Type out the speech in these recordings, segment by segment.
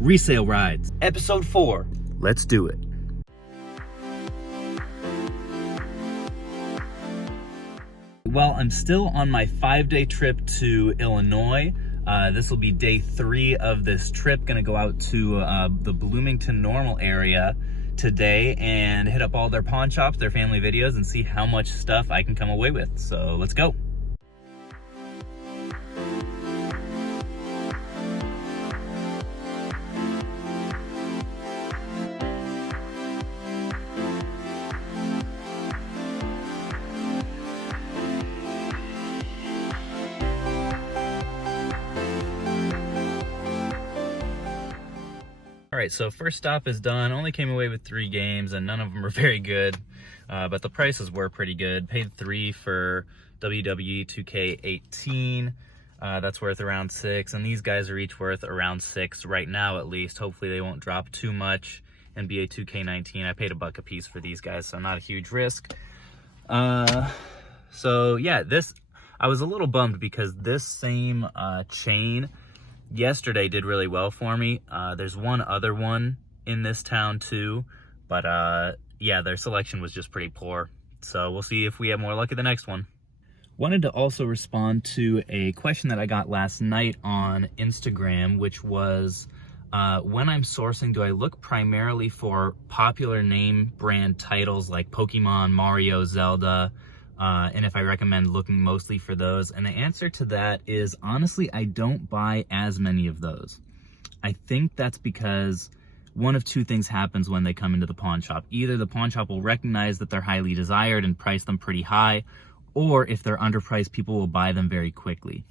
Resale Rides, Episode 4. let's do it. Well, I'm still on my 5-day trip to Illinois. This will be day 3 of this trip. Gonna go out to the Bloomington Normal area today and hit up all their pawn shops, their family videos, and see how much stuff I can come away with. So let's go. All right, so first stop is done. Only came away with 3 games, and none of them were very good, but the prices were pretty good. Paid $3 for WWE 2K18. That's worth around $6, and these guys are each worth around $6 right now, at least. Hopefully they won't drop too much. NBA 2K19, I paid $1 a piece for these guys, so not a huge risk. So yeah, I was a little bummed because this same chain yesterday did really well for me. There's one other one in this town too, but yeah, their selection was just pretty poor. So we'll see if we have more luck at the next one. Wanted to also respond to a question that I got last night on Instagram, which was, when I'm sourcing, do I look primarily for popular name brand titles like Pokemon, Mario, Zelda, and if I recommend looking mostly for those? And the answer to that is, honestly, I don't buy as many of those. I think that's because one of 2 things happens when they come into the pawn shop. Either the pawn shop will recognize that they're highly desired and price them pretty high, or if they're underpriced, people will buy them very quickly.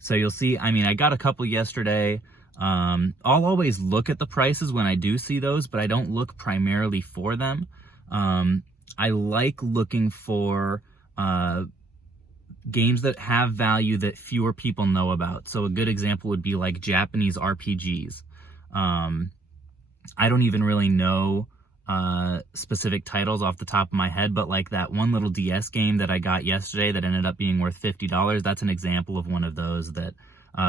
So you'll see, I mean, I got a couple yesterday. I'll always look at the prices when I do see those, but I don't look primarily for them. I like looking for games that have value that fewer people know about. So a good example would be like Japanese RPGs. I don't even really know specific titles off the top of my head, but like that one little DS game that I got yesterday that ended up being worth $50, that's an example of one of those that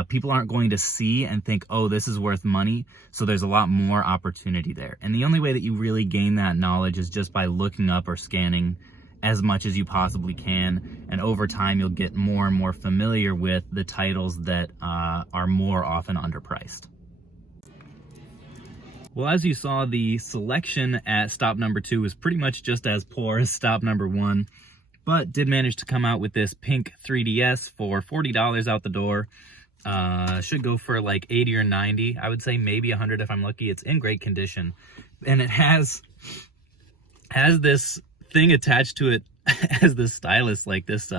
people aren't going to see and think, oh, this is worth money. So there's a lot more opportunity there. And the only way that you really gain that knowledge is just by looking up or scanning as much as you possibly can. And over time, you'll get more and more familiar with the titles that are more often underpriced. Well, as you saw, the selection at stop number 2 was pretty much just as poor as stop number 1, but did manage to come out with this pink 3DS for $40 out the door. Should go for like 80 or 90. I would say maybe 100 if I'm lucky. It's in great condition. And it has this thing attached to it as the stylus, like this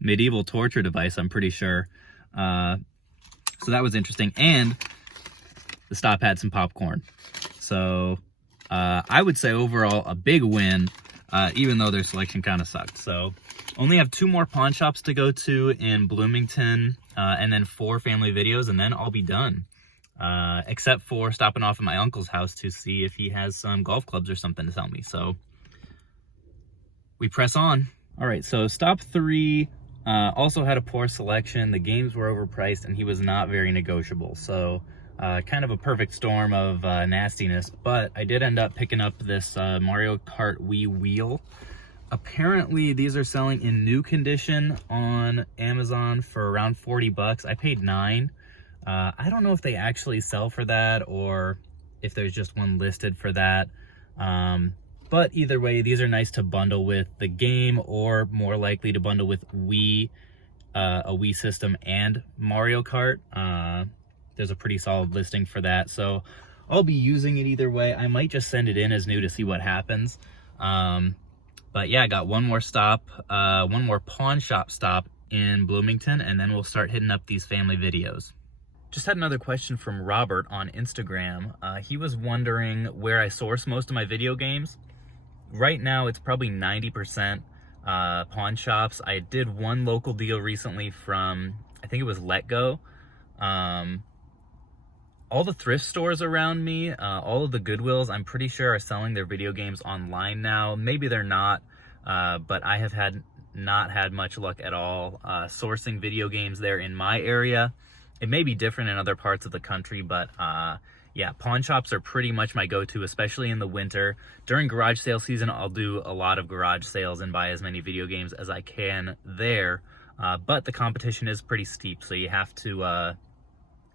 medieval torture device, I'm pretty sure. So that was interesting. And the stop had some popcorn. So I would say overall a big win, even though their selection kind of sucked. So only have 2 more pawn shops to go to in Bloomington, and then 4 family videos, and then I'll be done. Except for stopping off at my uncle's house to see if he has some golf clubs or something to sell me. So we press on. All right, so stop 3 also had a poor selection. The games were overpriced, and he was not very negotiable. So kind of a perfect storm of nastiness. But I did end up picking up this Mario Kart Wii wheel. Apparently, these are selling in new condition on Amazon for around $40. I paid $9. I don't know if they actually sell for that or if there's just one listed for that. But either way, these are nice to bundle with the game, or more likely to bundle with a Wii system and Mario Kart. There's a pretty solid listing for that. So I'll be using it either way. I might just send it in as new to see what happens. But yeah, I got one more stop, one more pawn shop stop in Bloomington, and then we'll start hitting up these family videos. Just had another question from Robert on Instagram. He was wondering where I source most of my video games. Right now, it's probably 90% pawn shops. I did one local deal recently from, I think it was Let Go. All the thrift stores around me, all of the Goodwills, I'm pretty sure are selling their video games online now. Maybe they're not, but I have not had much luck at all sourcing video games there in my area. It may be different in other parts of the country, but yeah, pawn shops are pretty much my go-to, especially in the winter. During garage sale season, I'll do a lot of garage sales and buy as many video games as I can there. But the competition is pretty steep, so you have to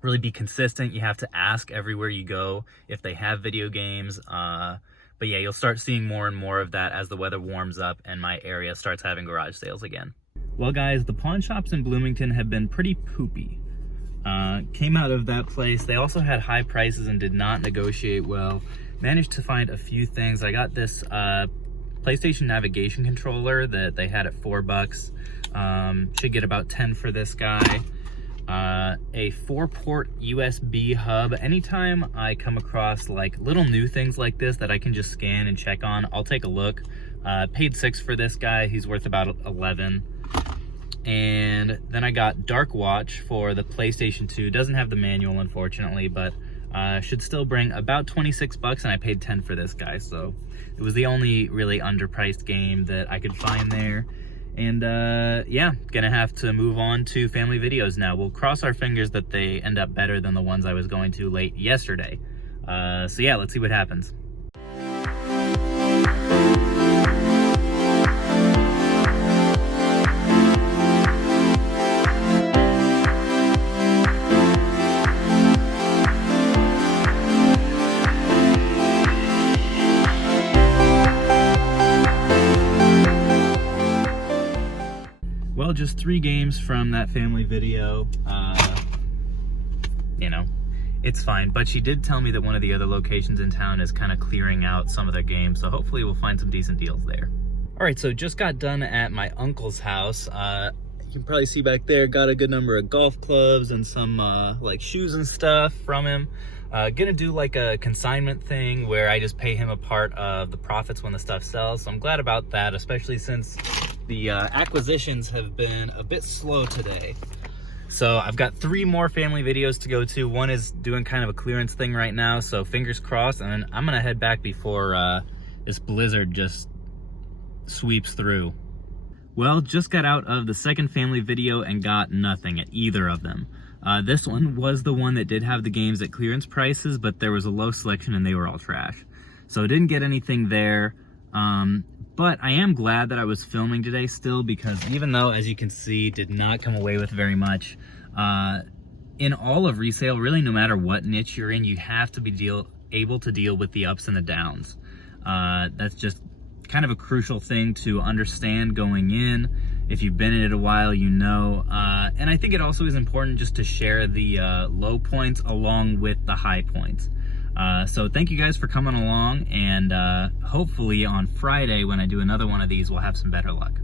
really be consistent. You have to ask everywhere you go if they have video games. But yeah, you'll start seeing more and more of that as the weather warms up and my area starts having garage sales again. Well guys, the pawn shops in Bloomington have been pretty poopy. Came out of that place. They also had high prices and did not negotiate well. Managed to find a few things. I got this PlayStation navigation controller that they had at $4. Should get about 10 for this guy. A 4-port USB hub. Anytime I come across like little new things like this that I can just scan and check on, I'll take a look. Paid $6 for this guy. He's worth about 11. And then I got Dark Watch for the PlayStation 2. Doesn't have the manual, unfortunately, but should still bring about 26 bucks, and I paid 10 for this guy. So it was the only really underpriced game that I could find there. And yeah, gonna have to move on to family videos now. We'll cross our fingers that they end up better than the ones I was going to late yesterday. So yeah, let's see what happens. Well, just 3 games from that family video. You know, it's fine. But she did tell me that one of the other locations in town is kind of clearing out some of their games, so hopefully we'll find some decent deals there. All right, so just got done at my uncle's house. You can probably see back there, got a good number of golf clubs and some like shoes and stuff from him. Gonna do like a consignment thing where I just pay him a part of the profits when the stuff sells. So I'm glad about that, especially since the acquisitions have been a bit slow today. So I've got 3 more family videos to go to. One is doing kind of a clearance thing right now, so fingers crossed, and then I'm gonna head back before this blizzard just sweeps through. Well, just got out of the second family video and got nothing at either of them. This one was the one that did have the games at clearance prices, but there was a low selection and they were all trash. So I didn't get anything there. But I am glad that I was filming today still, because even though, as you can see, did not come away with very much, in all of resale, really no matter what niche you're in, you have to be able to deal with the ups and the downs. That's just kind of a crucial thing to understand going in. If you've been in it a while, you know. And I think it also is important just to share the low points along with the high points. So thank you guys for coming along, and hopefully on Friday when I do another one of these, we'll have some better luck.